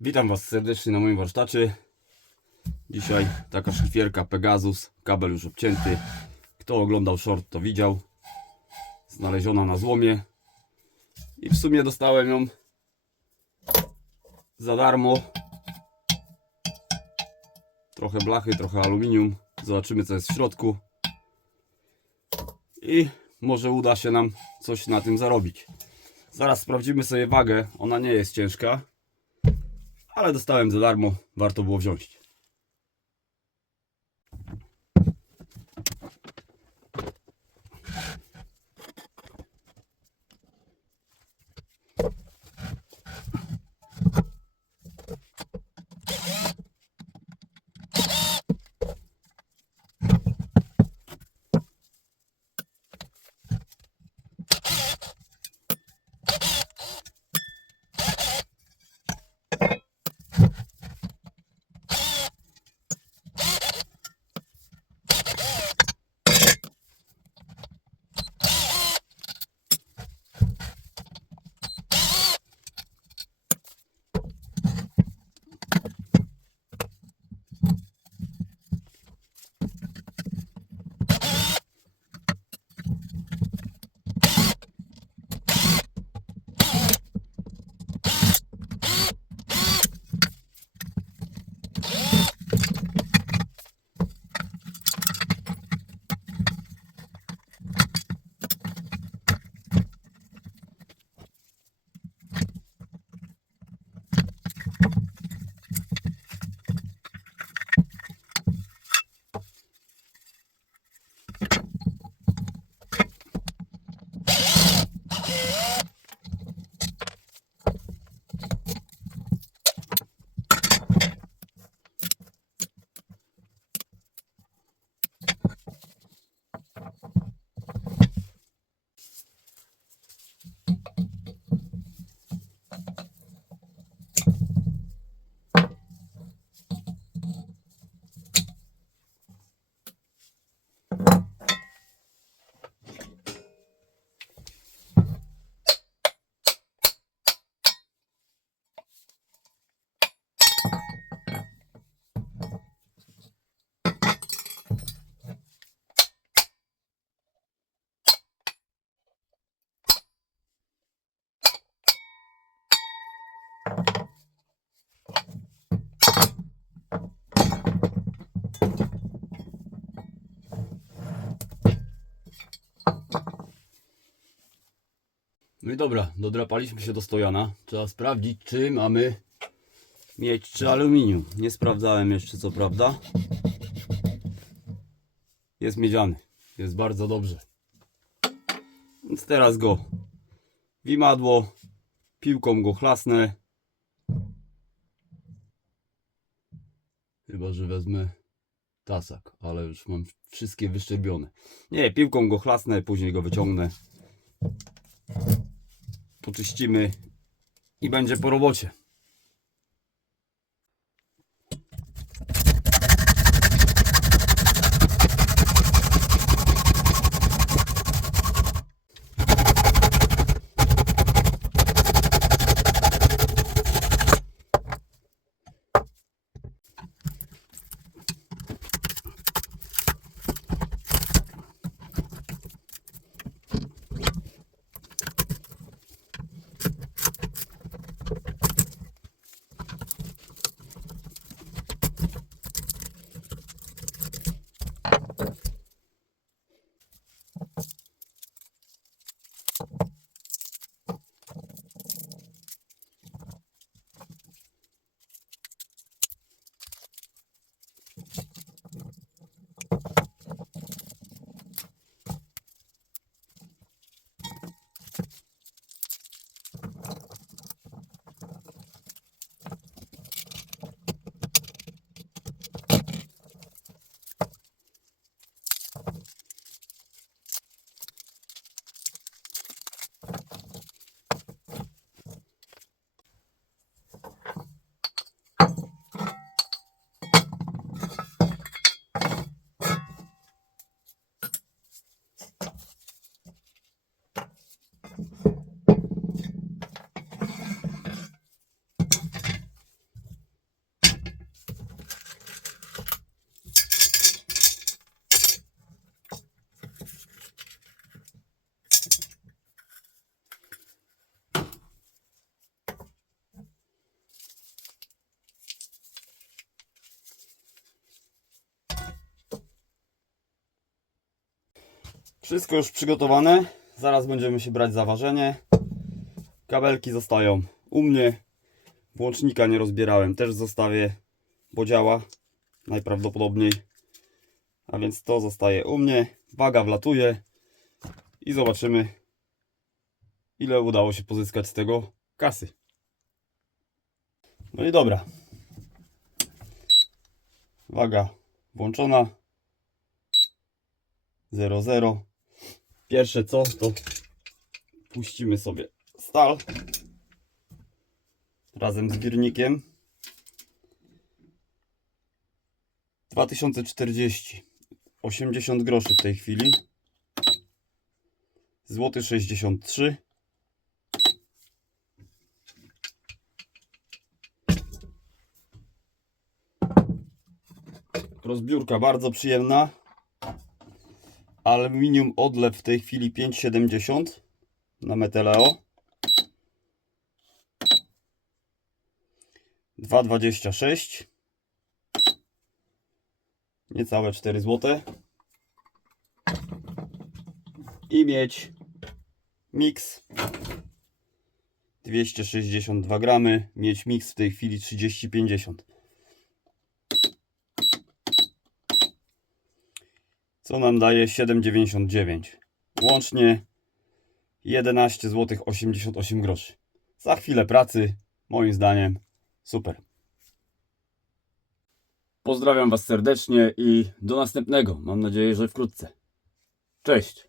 Witam Was serdecznie na moim warsztacie. Dzisiaj taka szlifierka Pegasus, kabel już obcięty. Kto oglądał short to widział. Znaleziona na złomie. I w sumie dostałem ją za darmo. Trochę blachy, trochę aluminium. Zobaczymy co jest w środku. I może uda się nam coś na tym zarobić. Zaraz sprawdzimy sobie wagę. Ona nie jest ciężka ale dostałem za darmo, warto było wziąć. No i dobra, dodrapaliśmy się do stojana. Trzeba sprawdzić, czy mamy miedź czy aluminium. Nie sprawdzałem jeszcze, co prawda. Jest miedziany. Jest bardzo dobrze. Więc teraz go w imadło, piłką go chlasnę. Chyba, że wezmę tasak, ale już mam wszystkie wyszczerbione. Nie, piłką go chlasnę, później go wyciągnę. Poczyścimy i będzie po robocie. Wszystko już przygotowane. Zaraz będziemy się brać za ważenie. Kabelki zostają u mnie. Włącznika nie rozbierałem, też zostawię, bo działa najprawdopodobniej. A więc to zostaje u mnie. Waga wlatuje i zobaczymy, ile udało się pozyskać z tego kasy. No i dobra. Waga włączona. 0,0. Pierwsze co, to puścimy sobie stal razem z wirnikiem. 2040. 80 groszy w tej chwili. Złoty 63. Rozbiórka bardzo przyjemna. Aluminium odlew w tej chwili 5,70 na Meteleo. 2,26 Niecałe 4 zł I mieć mix 262 gramy. Mieć mix w tej chwili 30,50 Co nam daje 7,99 Łącznie 11 zł 88 groszy Za chwilę pracy Moim zdaniem Super. Pozdrawiam Was serdecznie i do następnego. Mam nadzieję, że wkrótce. Cześć.